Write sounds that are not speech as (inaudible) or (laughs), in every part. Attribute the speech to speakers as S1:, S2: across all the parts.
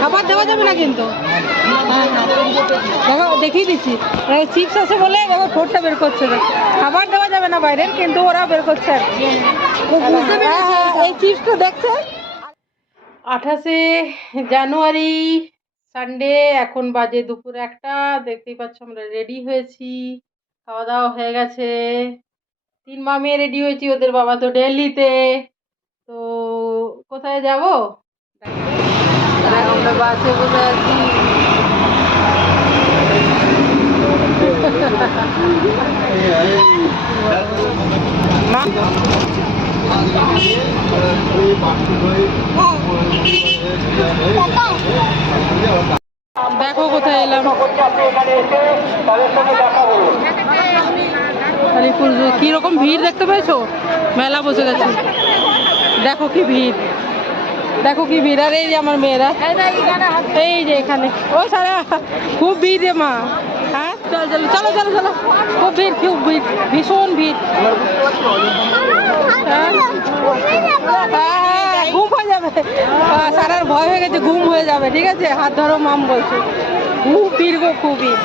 S1: খাবার দেওয়া যাবে না কিন্তু। দেখো দেখিয়ে দিচ্ছি। চিপস আছে বলে দেখো ফোরটা বের করছে। খাবার দেওয়া যাবে না বাইরের কিন্তু ওরা বের করছে। হ্যাঁ, হ্যাঁ, এই চিপসটা দেখছে। আঠাশে জানুয়ারি সানডে এখন বাজে দুপুর একটা। দেখতেই পাচ্ছ আমরা রেডি হয়েছি। খাওয়া দাওয়া হয়ে গেছে। তিন মা মেয়ে রেডি হয়েছি ওদের বাবা তো দিল্লিতে। তো কোথায় যাব? আমরা বাসে আছি দেখো কোথায় এলাম। জু কীরকম ভিড় দেখতে পেয়েছ? মেলা বসে গেছে। দেখো কি ভিড়। দেখো কি ভিড় আর এই যে আমার মেয়েরা। এই যে এখানে ও সারা খুব ভিড় রে মা। হ্যাঁ? চল চলো চলো চলো চলো। খুব ভিড় খুব ভিড় ভীষণ ভিড়। হ্যাঁ? হ্যাঁ, ঘুম হয়ে যাবে। সারার ভয় হয়ে গেছে ঘুম হয়ে যাবে ঠিক আছে? হাত ধরো মাম বলছে। খুব ভিড় গো খুব ভিড়।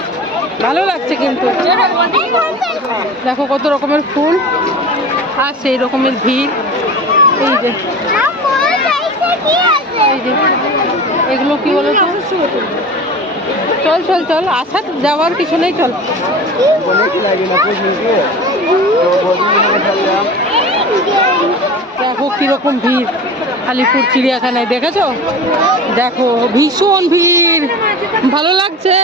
S1: ভালো লাগছে কিন্তু। দেখো কত রকমের ফুল আর সেই রকমের ভিড়। এই যে। এগুলো কি বলো চল চল চল আসার যাওয়ার কিছু নেই চল। দেখো কীরকম ভিড়, আলিপুর, চিড়িয়াখানায়, দেখেছ? দেখো, ভীষণ ভিড়। ভালো লাগছে?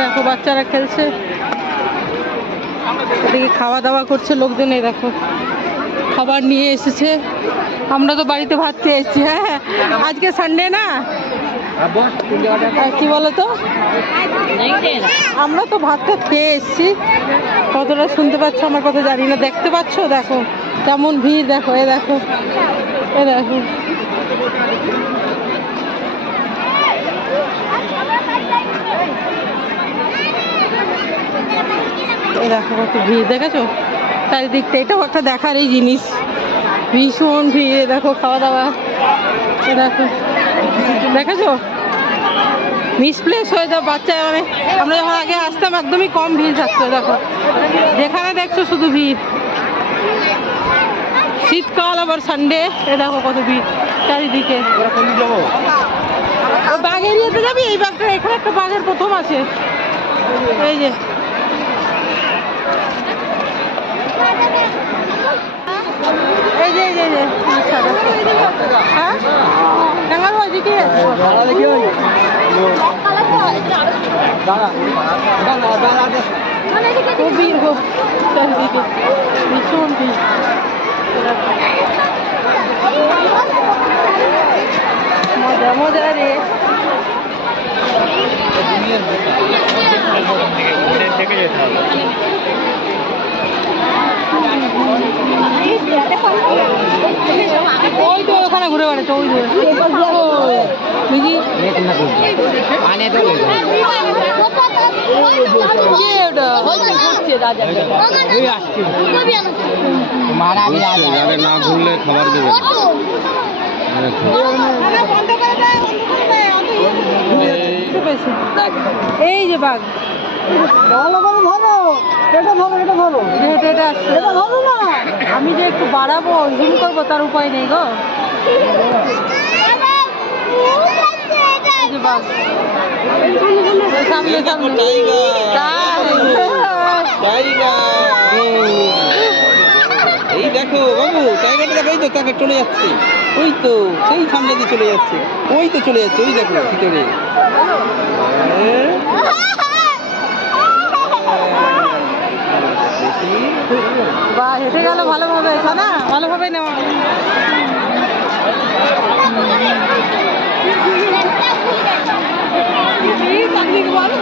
S1: দেখো, বাচ্চারা খেলছে। এদিকে খাওয়া দাওয়া করছে লোকজন এই দেখো। খাবার নিয়ে এসেছে। আমরা তো বাড়িতে ভাত খেয়ে এসেছি হ্যাঁ আজকে সানডে না? কি বলো তো আমরা তো ভাতটা খেয়ে এসেছি। কতটা শুনতে পাচ্ছ আমার কথা জানি না। দেখতে পাচ্ছ? দেখো, কেমন ভিড়, দেখো, এ দেখো এ দেখো। এ দেখো কত ভিড়, দেখেছ? চারিদিকটা এটাও একটা দেখারই জিনিস। ভীষণ ভিড়, দেখো খাওয়া দাওয়া। দেখো। দেখেছ? মিসপ্লেস হয়ে যাও বাচ্চা মানে আমরা যখন আগে আসতাম, একদমই কম ভিড় থাকতো, দেখো। যেখানে দেখছ শুধু ভিড়। শীতকাল, আবার সানডে এ দেখো কত ভিড়, চারিদিকে। বাঘ এরিয়াতে যাবি? এই বাঘটা এখানে একটা বাঘের প্রথম আছে। এই যে এই যে এই যে এই যে সাদা। হ্যাঁ কাঙ্গারু ওইদিকেই আছে খুব ভিড় গো চারিদিকে ভীষণ ভিড়। মজা মজা রে। ওই তো ওখানে ঘুরে বেড়াচ্ছে ওই, বুঝি কে ওটা? ঘুরছে রাজা।
S2: যারা না ঘুরলে খাবার দেবে।
S1: এই যে বাঘ।
S3: ভালো। করে ধরো এটা ধরো এটা ধরো
S1: হেঁটে
S3: এটা ধরো না।
S1: আমি যে একটু বাড়াবো জুম করব তার উপায় নেই গো। এই সামনে সামনে।
S2: এই দেখো বাবু টাইগারটা দেখো তো টাইগার চলে যাচ্ছে। ওই তো সেই সামনে দিয়ে চলে যাচ্ছে। ওই তো চলে যাচ্ছে ওই দেখো ভিতরে।
S1: বা হেঁটে গেল ভালোভাবে না ভালোভাবে নেওয়া এই চারদিকে বলো,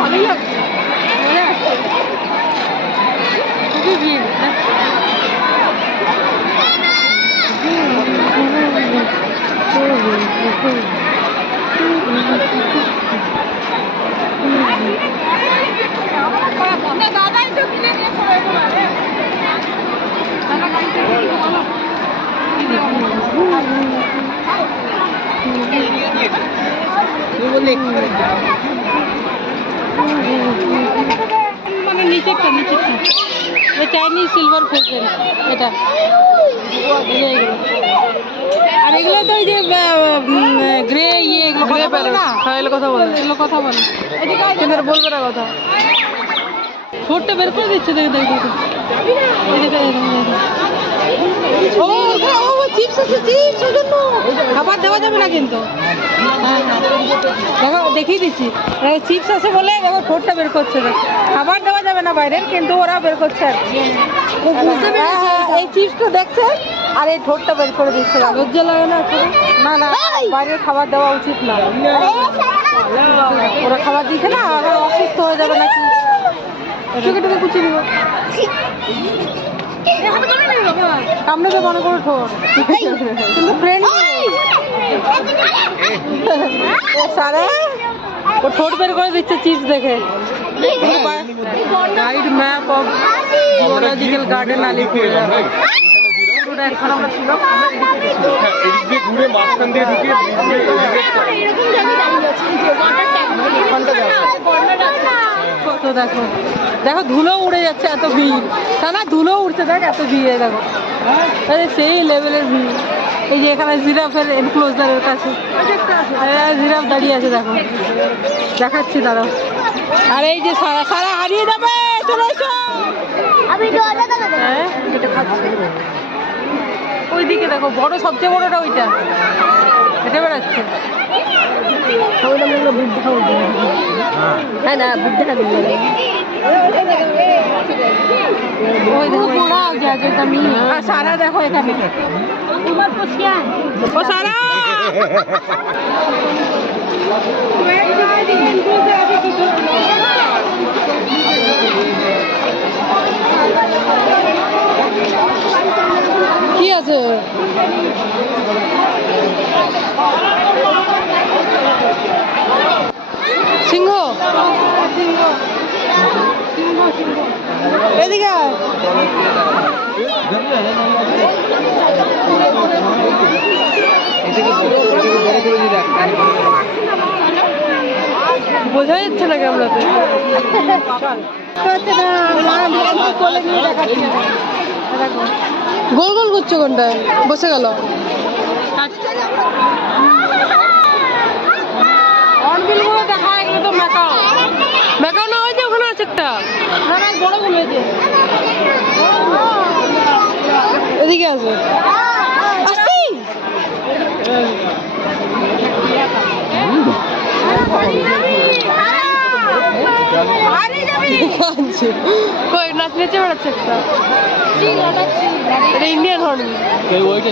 S1: সিলভার এটা। আর এগুলো তো ওই যে গ্রে ইয়ে কথা না?
S3: হ্যাঁ এগুলো কথা বলে।
S1: এগুলো কথা বলে।
S3: কিন্তু বলবে না কথা।
S1: ঠোঁটটা বের করে দিচ্ছে দেখে দেখে দেখে। ও চিপস আছে চিপস ওই জন্য খাবার দেওয়া যাবে না কিন্তু। হ্যাঁ হ্যাঁ দেখো দেখিয়ে দিচ্ছি। চিপস আছে বলে দেখো ঠোঁটটা বের করছে। খাবার দেওয়া যাবে না বাইরের কিন্তু ওরা বের করছে আর কি। হ্যাঁ, হ্যাঁ, এই চিপসটা দেখছে আর এই ঠোঁটটা বের করে দিচ্ছে। লজ্জা লাগে না? না না বাইরের খাবার দেওয়া উচিত না। ওরা খাবার দিচ্ছে না আবার অসুস্থ হয়ে যাবে নাকি? টুকে টুকে কুচি দিব সামনে তো মনে করে ঠোঁট। কিন্তু ফ্রেন্ড সারে ও ঠোঁট বের করে দিচ্ছে চিপস দেখে। Guide map of zoological garden Alipur এখন আমরা ছিল
S4: এদিক দিয়ে ঘুরে মাঝখান দিয়ে ঢুকে
S1: কত দেখো। দেখো ধুলো উড়ে যাচ্ছে এত ভিড়। তা না ধুলো উড়ছে দেখ এত ভিড় দেখো। আরে সেই লেভেলের ভিড়। এই যে এখানে জিরাফের এনক্লোজারের কাছে। জিরাফ দাঁড়িয়ে আছে দেখো। দেখাচ্ছি দাঁড়াও। আর এই যে সারা সারা হারিয়ে যাবে চলে এসো। হ্যাঁ ওইদিকে দেখো বড় সবচেয়ে বড়টা ওইটা। এটা বেড়াচ্ছে। হ্যাঁ না দেখো জায়গাটা মি আর সারা দেখো এখানে সারা! (laughs) কি আছে সিংহ এদিকে। বোঝা যাচ্ছে না ক্যামেরাতে গোল গোল করছ কোনটায় বসে গেল। দেখা এগুলো তো ম্যাকাও। ম্যাকাও না হয়েছে ওখানে আছে একটা। না না বড়গুলো হয়েছে। এদিকে আছে আসছি কাঁদছে নাচ নেচে বেড়াচ্ছে একটা এটা ইন্ডিয়ান
S4: ওইটা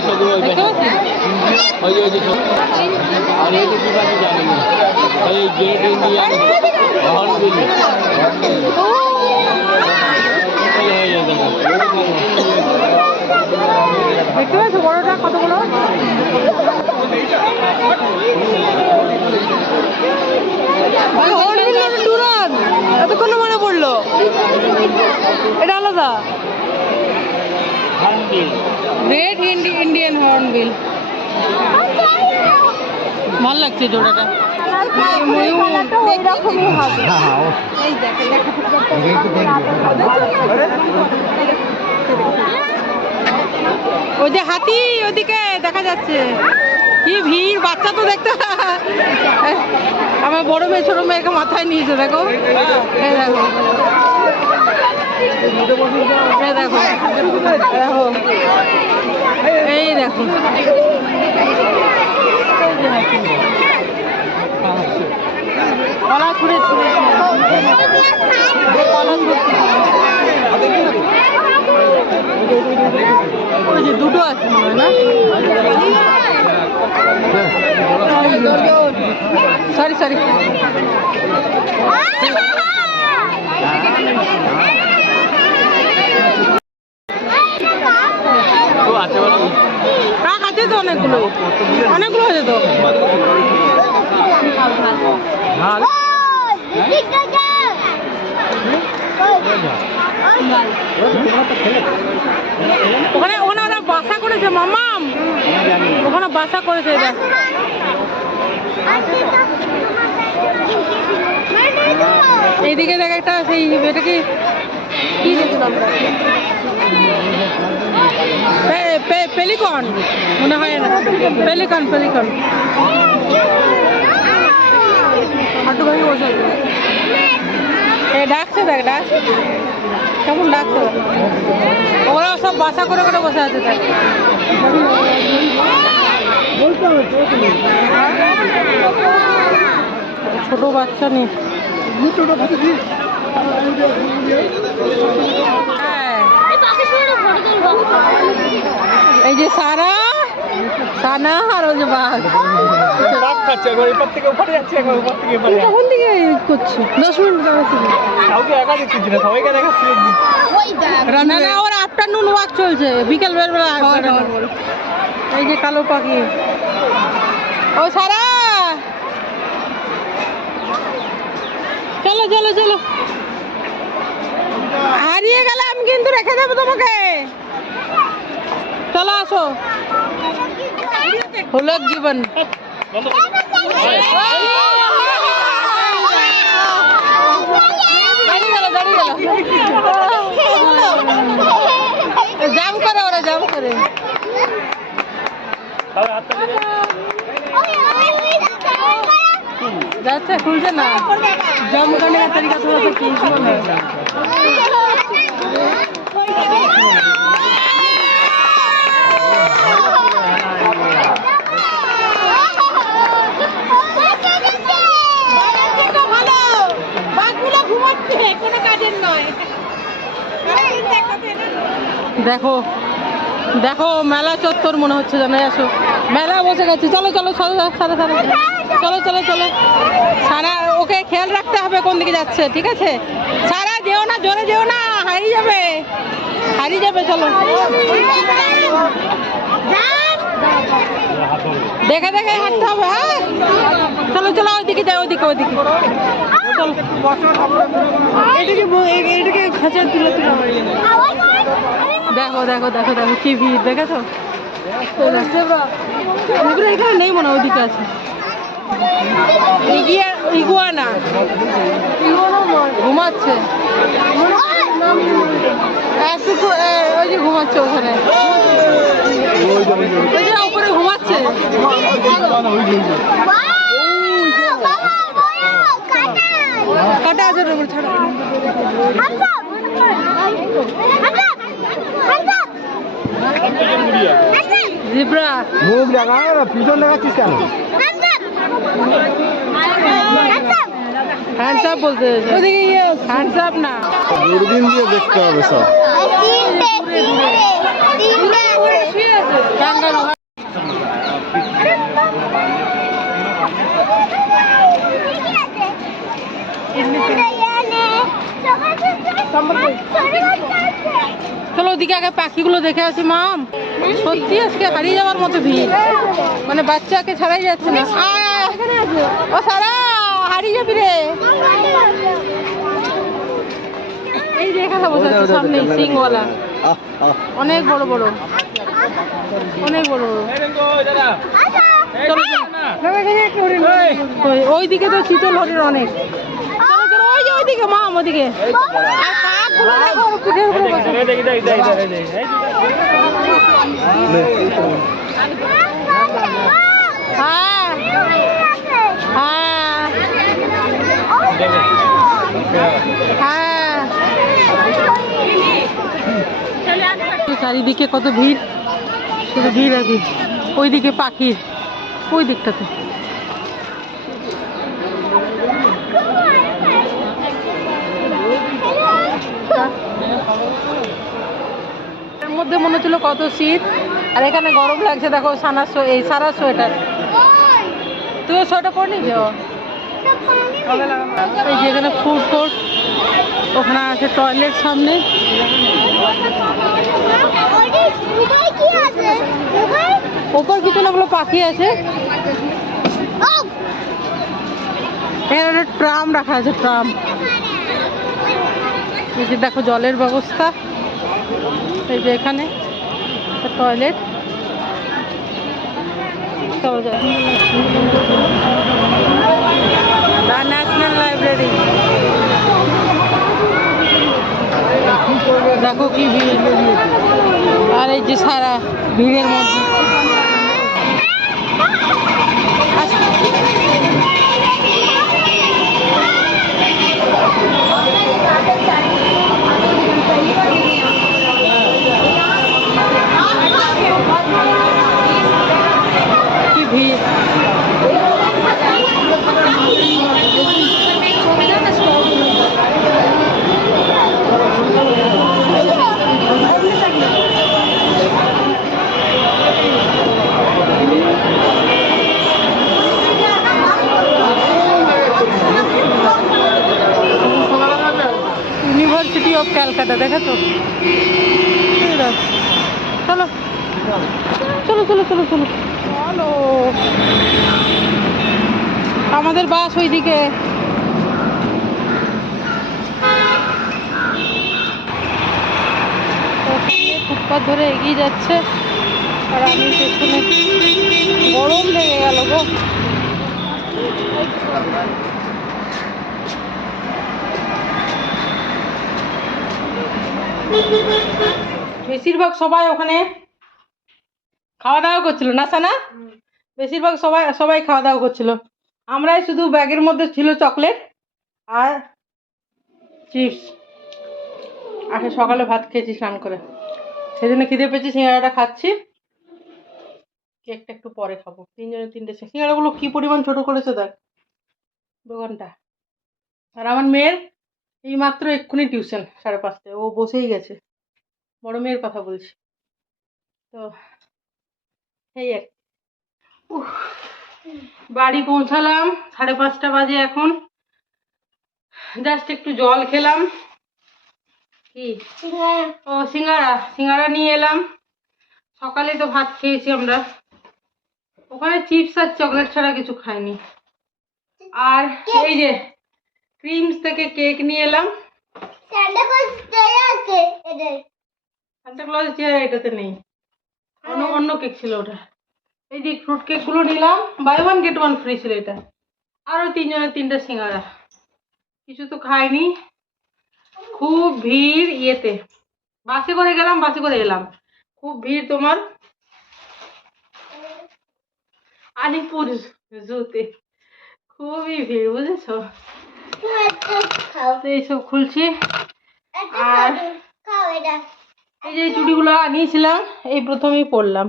S4: ওই যে আর এই কি বাকি জানি না। ওই গ্রেট ইন্ডিয়ান
S1: দেখতে পাচ্ছ বড়টা কতগুলো? ডুরান এতক্ষণ মনে পড়ল? এটা আলাদা? গ্রেট ইন্ডিয়ান হর্নবিল ভালো লাগছে জোড়াটা। ওই যে হাতি ওদিকে দেখা যাচ্ছে। কি ভিড়? বাচ্চা তো দেখতে (laughs) আমার বড় মেয়ে, ছোট মেয়েকে মাথায় নিয়েছে, দেখো। দেখো। দেখো দেখো। এই দেখো। কলা ছুঁড়ে দুটো আছে না? সরি সরি
S4: আছে
S1: তো অনেকগুলো? অনেকগুলো আছে তো? ওখানে ওখানে করেছে মামাম ওখানে বাসা করেছে এটা। এইদিকে দেখ একটা সেই এটা কি দেখলাম পেলিকন। মনে হয় না। পেলিকন পেলিকন। হাঁটু ভাই বসে এ, ডাকছে দেখ, ডাকছে। কেমন ডাকছে? ওরা সব বাসা করে করে বসে আছে দেখ। ছোট বাচ্চা নেই হ্যাঁ। এই যে সারা সানা আর ওই যে বাঘ।
S3: বাঘ খাচ্ছে একবার এপার থেকে ওপারে যাচ্ছে একবার ওপার থেকে এপারে
S1: কখন থেকে করছি? দশ মিনিট দাঁড়া
S3: কাউকে একা দেখতেছি না সবাইকে দেখাচ্ছি
S1: না না ওর আফটারনুন ওয়াক চলছে বিকেল বেলা এই যে কালো পাখি। ও সারা! চলো চলো চলো। হারিয়ে গেলাম কিন্তু রেখে দেবো তোমাকে। চলো আসো। হলো জীবন দাঁড়িয়ে গেল দাঁড়িয়ে গেল জাম করে ওরা জাম করে যাচ্ছে খুলছে না জাম करने का तरीका थोड़ा सा चेंज है দেখো দেখো, মেলা চত্বর মনে হচ্ছে জানো আসো। মেলা বসে গেছে। চলো চলো চলো, সারা সারা। চলো চলো চলো। সারা, ওকে খেয়াল রাখতে হবে কোন দিকে যাচ্ছে, ঠিক আছে? সারা, যেও না, জোরে যেও না, হারিয়ে যাবে। হারিয়ে যাবে, চলো। দেখে দেখে হাঁটতে হবে হ্যাঁ? চলো চলো, ওইদিকে যাও, ওইদিকে ওইদিকে। দেখো দেখো দেখো দেখো, কি ভিড় দেখো। এগুলো এখানে নেই মনে ওইদিকে আছে। ঘুমাচ্ছে। ওই যে ঘুমাচ্ছে ওখানে। ঘুমাচ্ছে। কাটা আছে উপরে ছাড়ো। জিব্রা।
S3: মুখ দেখা না পিছন দেখাচ্ছিস কেন?
S1: হ্যান্ডস বলতে ওদিকে হ্যান্ডস না।
S3: দূরবীন দিয়ে দেখতে হবে সব।
S1: চলো ওদিকে আগে পাখিগুলো দেখে আসি, মাম। সত্যি আজকে হারিয়ে যাওয়ার মতো ভিড়। মানে বাচ্চাকে ছাড়াই যাচ্ছে না। ও সারা, হারিয়ে যাবি রে। সিংওয়ালা অনেক বড় বড়। অনেক বড় ওইদিকে তো চিতল হরিণ অনেক। ওদিকে উপরে বসে। হ্যাঁ হ্যাঁ হ্যাঁ চারিদিকে কত ভিড় শুধু ভিড় আর ভিড় ওইদিকে পাখির ওই দিকটাতে মধ্যে মনে হচ্ছিল কত শীত। আর এখানে গরম লাগছে দেখো সানার সো- এই সারা সোয়েটার। তুইও সোয়েটার পরে নিবি? এই যে এখানে ফুড কোর্ট ওখানে আছে টয়লেট সামনে। ওপর কিছু না পাখি আছে। এখানে ট্রাম রাখা আছে ট্রাম। দেখো জলের ব্যবস্থা। এই যে এখানে টয়লেট ন্যাশনাল লাইব্রেরি দেখো কি ভিড় আর এই যে সারা ভিড়ের মধ্যে। আমাদের বাস ওইদিকে। ফুটপাথ ধরে এগিয়ে যাচ্ছে। আর আমি পেছনে গরম লেগে গেল গো। বেশিরভাগ সবাই ওখানে খাওয়া দাওয়া করছিল। না সানা? বেশিরভাগ সবাই সবাই খাওয়া দাওয়া করছিল। আমরাই শুধু ব্যাগের মধ্যে ছিল চকলেট আর চিপস। আজকে সকালে ভাত খেয়েছি স্নান করে। সেই জন্য খিদে পেয়েছি সিঙ্গাড়াটা খাচ্ছি। কেকটা একটু পরে খাব। তিনজনে তিনটে সিঙ্গাড়াগুলো কি পরিমাণ ছোট করেছে দেখ। দোকানটা আর আমার মেয়ের এই মাত্র এক্ষুনি টিউশন সাড়ে পাঁচটায়। ও বসেই গেছে। বড় মেয়ের কথা বলছি। তো, এই আর বাড়ি পৌঁছালাম সাড়ে পাঁচটা বাজে এখন। জাস্ট একটু জল খেলাম। কি? ও সিঙ্গারা। সিঙ্গারা নিয়ে এলাম। সকালে তো ভাত খেয়েছি আমরা। ওখানে চিপস আর চকলেট ছাড়া কিছু খাইনি। আর এই যে ক্রিমস থেকে কেক নিয়ে এলাম। সান্তা ক্লজ চেয়ার এটাতে নেই। অন্য অন্য কেক ছিল ওটা। এই যে ফ্রুট কেকগুলো নিলাম buy one get one free ছিল এটা। আরও তিনজনের তিনটা সিঙ্গারা। কিছু তো খাইনি। খুব ভিড় ইয়েতে। বাসে করে গেলাম বাসে করে এলাম। খুব ভিড় তোমার। আলিপুর জুতে। খুবই ভিড় বুঝেছ? এইসব খুলছি। আর এই যে চুড়িগুলো নিয়েছিলাম এই প্রথমেই পরলাম।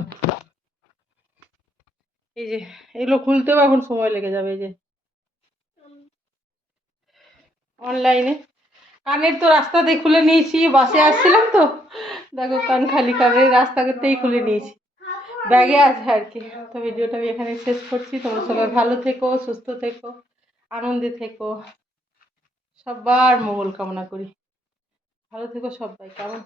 S1: এই যে, এগুলো খুলতেও এখন সময় লেগে যাবে এই যে। অনলাইনে কানের তো রাস্তাতে খুলে নিয়েছি, বাসে আসছিলাম তো। দেখো, কান খালি কানের রাস্তা করতেই খুলে নিয়েছি। ব্যাগে আছে আর কি। তো ভিডিওটা আমি এখানে শেষ করছি। তোমরা সবাই ভালো থেকো, সুস্থ থেকো, আনন্দে থেকো। সবার মঙ্গল কামনা করি। ভালো থেকো সবাই, কেমন?